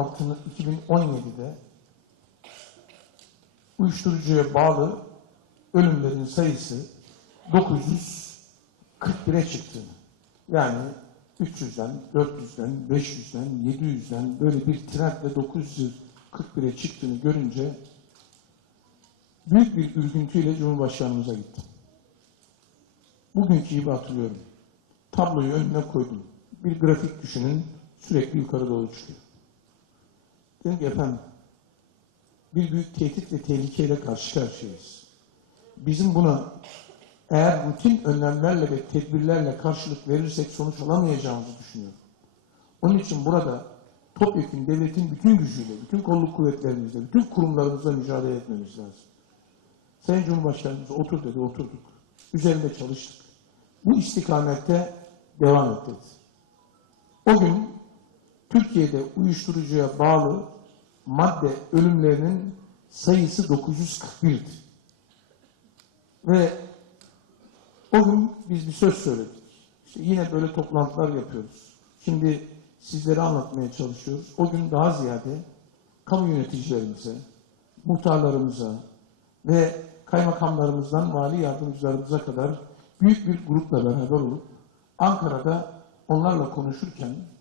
2017'de uyuşturucuya bağlı ölümlerin sayısı 941'e çıktığını yani 300'den, 400'den, 500'den, 700'den böyle bir trendle 941'e çıktığını görünce büyük bir üzüntüyle Cumhurbaşkanımıza gittim. Bugünkü gibi hatırlıyorum. Tabloyu önüne koydum. Bir grafik düşünün sürekli yukarı doğru çıkıyor. Dedim ki efendim bir büyük tehdit ve tehlikeyle karşı karşıyayız. Bizim buna eğer rutin önlemlerle ve tedbirlerle karşılık verirsek sonuç alamayacağımızı düşünüyorum. Onun için burada topyekun devletin bütün gücüyle, bütün kolluk kuvvetlerimizle, bütün kurumlarımızla mücadele etmemiz lazım. Sayın Cumhurbaşkanımız otur dedi, oturduk. Üzerinde çalıştık. Bu istikamette devam et dedi. O gün Türkiye'de uyuşturucuya bağlı madde ölümlerinin sayısı 941'di. Ve o gün biz bir söz söyledik. İşte yine böyle toplantılar yapıyoruz. Şimdi sizlere anlatmaya çalışıyoruz. O gün daha ziyade kamu yöneticilerimize, muhtarlarımıza ve kaymakamlarımızdan mali yardımcılarımıza kadar büyük bir grupla beraber olup Ankara'da onlarla konuşurken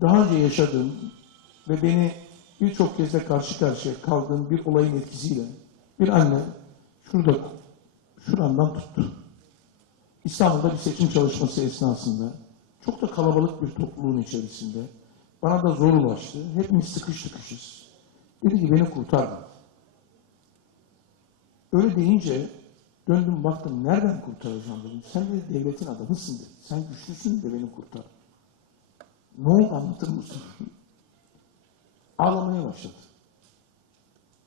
daha önce yaşadığım ve beni birçok kez de karşı karşıya kaldığım bir olayın etkisiyle bir anne şurada şuramdan tuttu. İstanbul'da bir seçim çalışması esnasında çok da kalabalık bir topluluğun içerisinde bana da zor ulaştı. Hepimiz sıkış tıkışız. Dedi ki beni kurtar. Öyle deyince döndüm baktım nereden kurtaracağım dedim. Sen de devletin adamısın dedi. Sen güçlüsün de beni kurtar. Ne oldu anlatır mısın? Ağlamaya başladı.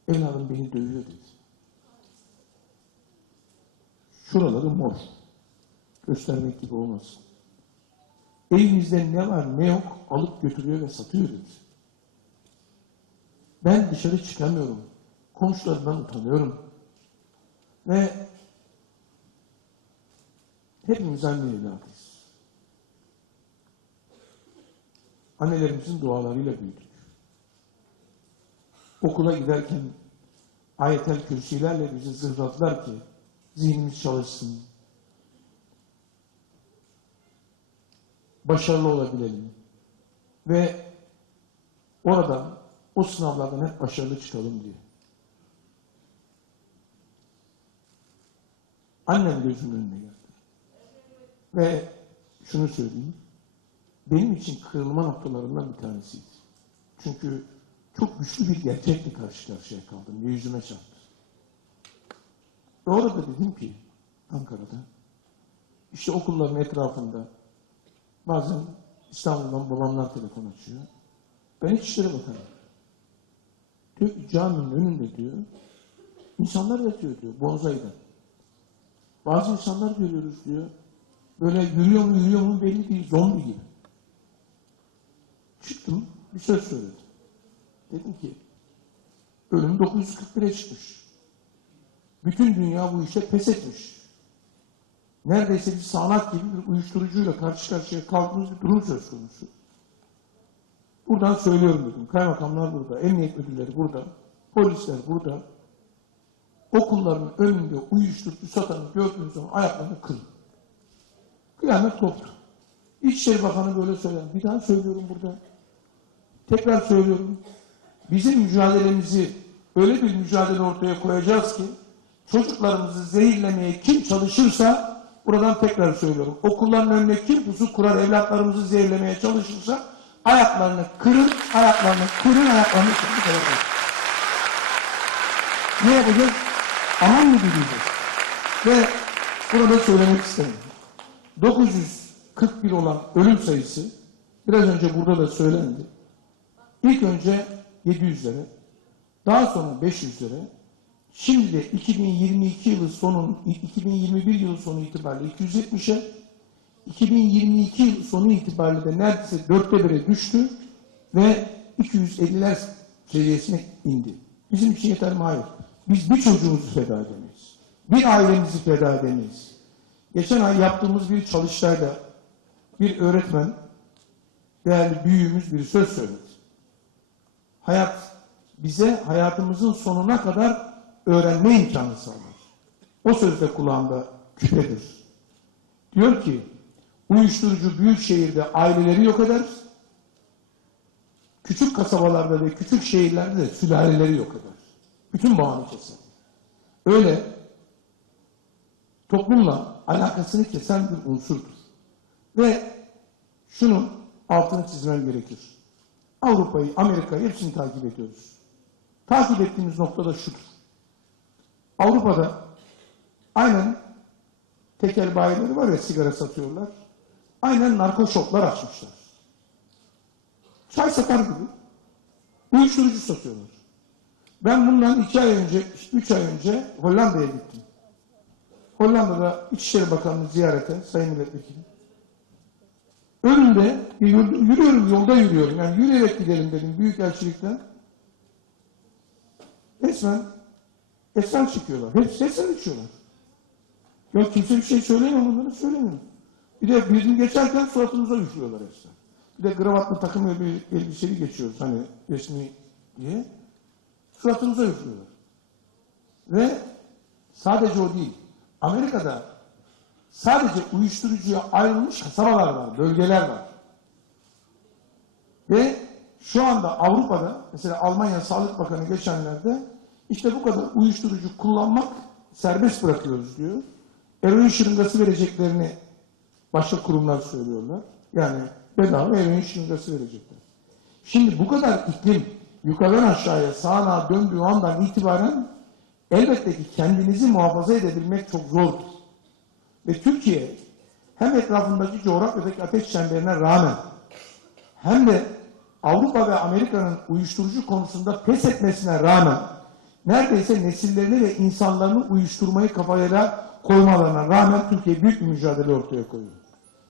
Evladım beni dövüyor dedi. Şuraları mor. Göstermek gibi olmasın. Elimizde ne var ne yok alıp götürüyor ve satıyor dedi. Ben dışarı çıkamıyorum. Komşularımdan utanıyorum. Ve hepimiz anne evladıyız. Annelerimizin dualarıyla büyüdük. Okula giderken ayetel kürsülerle bizi zırhladılar ki zihnimiz çalışsın. Başarılı olabilelim. Ve oradan o sınavlardan hep başarılı çıkalım diye. Annem gözümün önüne geldi. Ve şunu söyleyeyim. Benim için kırılma noktalarından bir tanesiydi. Çünkü çok güçlü bir gerçekle karşı karşıya kaldım ve yüzüme çarptı. Ve orada dedim ki Ankara'da işte okulların etrafında bazen İstanbul'dan babamlar telefon açıyor. Ben İçişleri Bakanı. Diyor ki caminin önünde diyor insanlar yatıyor diyor bonzayda. Bazı insanlar görüyoruz diyor. Böyle yürüyor mu yürüyor mu belli değil zombi gibi. Çıktım bir söz söyledim. Dedim ki ölüm 941'e çıkmış. Bütün dünya bu işe pes etmiş. Neredeyse bir sağanak gibi bir uyuşturucuyla karşı karşıya kaldığımız bir durum söz konusu. Buradan söylüyorum dedim. Kaymakamlar burada, emniyet müdürleri burada, polisler burada. Okulların önünde uyuşturucu satanı gördüğünüz zaman ayaklarını kırın. Kıyamet koptu. İçişleri Bakanı böyle söyler. Bir daha söylüyorum burada. Tekrar söylüyorum. Bizim mücadelemizi öyle bir mücadele ortaya koyacağız ki çocuklarımızı zehirlemeye kim çalışırsa buradan tekrar söylüyorum. Okulların önüne kim pusu kurar evlatlarımızı zehirlemeye çalışırsa ayaklarını kırın, ayaklarını kırın, ayaklarını kırın. Ne yapacağız? Aman mı diyeceğiz? Ve burada söylemek isterim. 941 olan ölüm sayısı biraz önce burada da söylendi. İlk önce 700'lere, daha sonra 500'lere, şimdi de 2022 yılı sonun 2021 yılı sonu itibariyle 270'e, 2022 yılı sonu itibariyle de neredeyse dörtte bire düştü ve 250'ler seviyesine indi. Bizim için yeter mi? Hayır. Biz bir çocuğumuzu feda edemeyiz. Bir ailemizi feda edemeyiz. Geçen ay yaptığımız bir çalıştayda bir öğretmen değerli büyüğümüz bir söz söyledi. Hayat bize hayatımızın sonuna kadar öğrenme imkanı sağlar. O söz de kulağımda küpedir. Diyor ki, uyuşturucu büyük şehirde aileleri yok eder, küçük kasabalarda ve küçük şehirlerde de sülaleleri yok eder. Bütün bağını keser. Öyle toplumla alakasını kesen bir unsurdur. Ve şunun altını çizmem gerekir. Avrupa'yı, Amerika'yı hepsini takip ediyoruz. Takip ettiğimiz nokta da şudur. Avrupa'da aynen tekel bayileri var ya sigara satıyorlar. Aynen narko shoplar açmışlar. Çay satar gibi. Uyuşturucu satıyorlar. Ben bundan iki ay önce, üç ay önce Hollanda'ya gittim. Hollanda'da İçişleri Bakanlığı ziyarete, Sayın Milletvekili. Önümde yürü- yürüyorum, yolda yürüyorum. Yani yürüyerek gidelim dedim Büyükelçilikten. Resmen esrar çıkıyorlar. Hepsi esrar içiyorlar. Ya kimse bir şey söylemiyor onlara söylemiyor. Bir de birini geçerken suratımıza üflüyorlar esrar. Bir de kravatlı takım bir elbiseli geçiyoruz hani resmi diye. Suratımıza üflüyorlar. Ve sadece o değil. Amerika'da sadece uyuşturucuya ayrılmış kasabalar var, bölgeler var. Ve şu anda Avrupa'da mesela Almanya Sağlık Bakanı geçenlerde işte bu kadar uyuşturucu kullanmak serbest bırakıyoruz diyor. Eroin şırıngası vereceklerini başka kurumlar söylüyorlar. Yani bedava eroin şırıngası verecekler. Şimdi bu kadar iklim yukarıdan aşağıya sağına döndüğü andan itibaren elbette ki kendinizi muhafaza edebilmek çok zordur. Ve Türkiye hem etrafındaki coğrafyadaki ateş çemberine rağmen hem de Avrupa ve Amerika'nın uyuşturucu konusunda pes etmesine rağmen neredeyse nesillerini ve insanlarını uyuşturmayı kafaya koymalarına rağmen Türkiye büyük bir mücadele ortaya koyuyor.